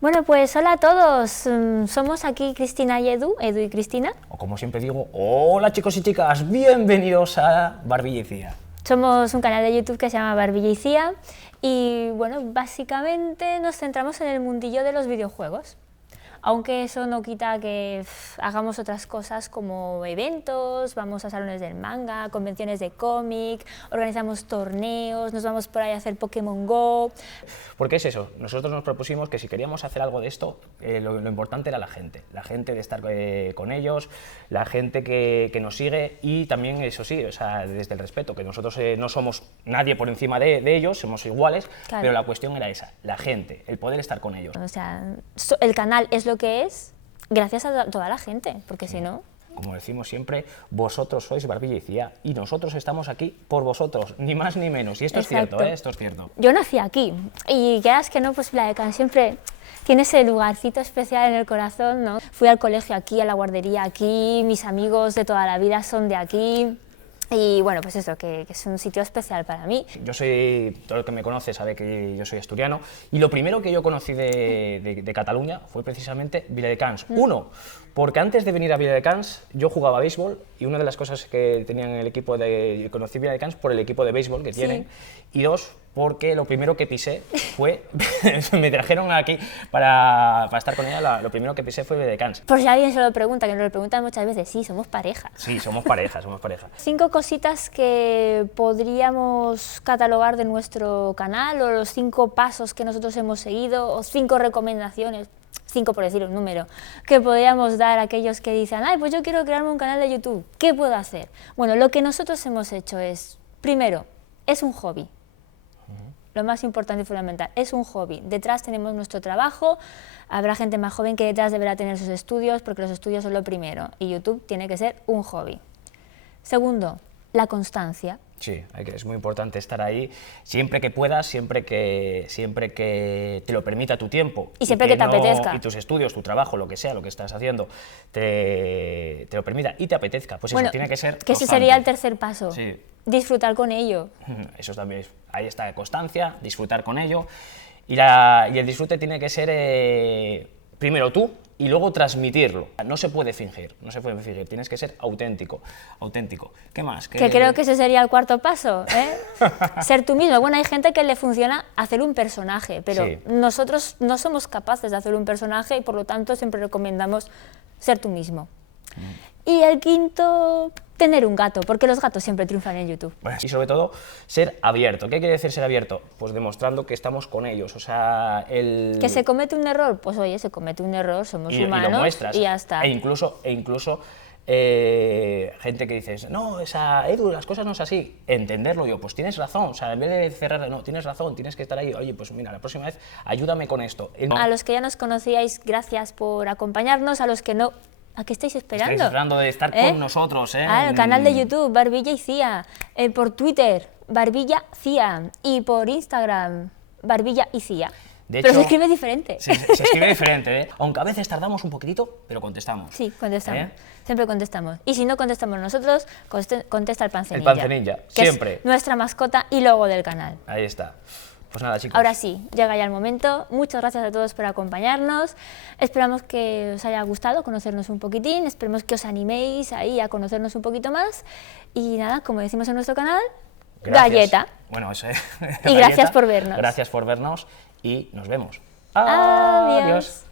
Bueno, pues hola a todos, somos aquí Cristina y Edu y Cristina. O como siempre digo, hola chicos y chicas, bienvenidos a Barbilla y Cía. Somos un canal de YouTube que se llama Barbilla y Cía y bueno, básicamente nos centramos en el mundillo de los videojuegos. Aunque eso no quita que hagamos otras cosas como eventos, vamos a salones del manga, convenciones de cómic, organizamos torneos, nos vamos por ahí a hacer Pokémon Go. Porque es eso, nosotros nos propusimos que si queríamos hacer algo de esto, lo importante era la gente de estar con ellos, la gente que nos sigue y también, eso sí, o sea, desde el respeto, que nosotros no somos nadie por encima de ellos, somos iguales, claro. Pero la cuestión era esa, la gente, el poder estar con ellos. O sea, el canal es lo que es gracias a toda la gente, porque si no... Como decimos siempre, vosotros sois Barbilla y Cía y nosotros estamos aquí por vosotros, ni más ni menos. Y esto Exacto. Es cierto, esto es cierto. Yo nací aquí y quieras que no, pues Viladecans siempre tiene ese lugarcito especial en el corazón, ¿no? Fui al colegio aquí, a la guardería aquí, mis amigos de toda la vida son de aquí. Y bueno, pues eso, que es un sitio especial para mí. Yo soy, todo el que me conoce sabe que yo soy asturiano, y lo primero que yo conocí de Cataluña fue precisamente Viladecans. Uno, porque antes de venir a Viladecans yo jugaba a béisbol, y una de las cosas que tenían en el equipo yo conocí Viladecans por el equipo de béisbol que tienen, y dos, porque lo primero que pisé fue, me trajeron aquí para estar con ella, lo primero que pisé fue Viladecans. Por si alguien se lo pregunta, que nos lo preguntan muchas veces, sí, somos pareja. Sí, somos pareja, somos pareja. 5 cositas que podríamos catalogar de nuestro canal, o los 5 pasos que nosotros hemos seguido, o 5 recomendaciones, 5 por decir un número, que podríamos dar a aquellos que dicen, ay, pues yo quiero crearme un canal de YouTube, ¿qué puedo hacer? Bueno, lo que nosotros hemos hecho es, primero, es un hobby. Lo más importante y fundamental, es un hobby. Detrás tenemos nuestro trabajo, habrá gente más joven que detrás deberá tener sus estudios, porque los estudios son lo primero, y YouTube tiene que ser un hobby. Segundo, la constancia. Sí, es muy importante estar ahí siempre que puedas, siempre que te lo permita tu tiempo. Y siempre que te apetezca. Y tus estudios, tu trabajo, lo que sea, lo que estás haciendo, te lo permita y te apetezca. Pues bueno, eso tiene que ser que ese sería el tercer paso. Sí. Disfrutar con ello. Eso también, ahí está la constancia, disfrutar con ello. Y el disfrute tiene que ser primero tú y luego transmitirlo. No se puede fingir, tienes que ser auténtico. ¿Qué más? Que creo que ese sería el cuarto paso, ¿eh? Ser tú mismo. Bueno, hay gente que le funciona hacer un personaje, pero nosotros no somos capaces de hacer un personaje y por lo tanto siempre recomendamos ser tú mismo. Y el quinto, tener un gato, porque los gatos siempre triunfan en YouTube. Bueno, y sobre todo, ser abierto. ¿Qué quiere decir ser abierto? Pues demostrando que estamos con ellos, o sea, ¿Que se comete un error? Pues oye, se comete un error, somos humanos, y lo muestras. Y ya está. E incluso gente que dices, no, Edu, las cosas no es así, entenderlo, yo, pues tienes razón, o sea, en vez de cerrar, no, tienes razón, tienes que estar ahí, oye, pues mira, la próxima vez ayúdame con esto. A los que ya nos conocíais, gracias por acompañarnos, a los que no, ¿a qué estáis esperando? Estáis esperando de estar con nosotros, el canal de YouTube, Barbilla y Cía, por Twitter, Barbilla Cía, y por Instagram, Barbilla y Cía. Pero se escribe diferente. Se escribe diferente, ¿eh? Aunque a veces tardamos un poquitito, pero contestamos. Sí, contestamos. Siempre contestamos. Y si no contestamos nosotros, contesta el Pancenilla. El Pancenilla, siempre. Es nuestra mascota y logo del canal. Ahí está. Pues nada, chicos. Ahora sí, llega ya el momento. Muchas gracias a todos por acompañarnos. Esperamos que os haya gustado conocernos un poquitín. Esperemos que os animéis ahí a conocernos un poquito más. Y nada, como decimos en nuestro canal, gracias. Galleta. Bueno, eso Y gracias por vernos. Gracias por vernos y nos vemos. Adiós.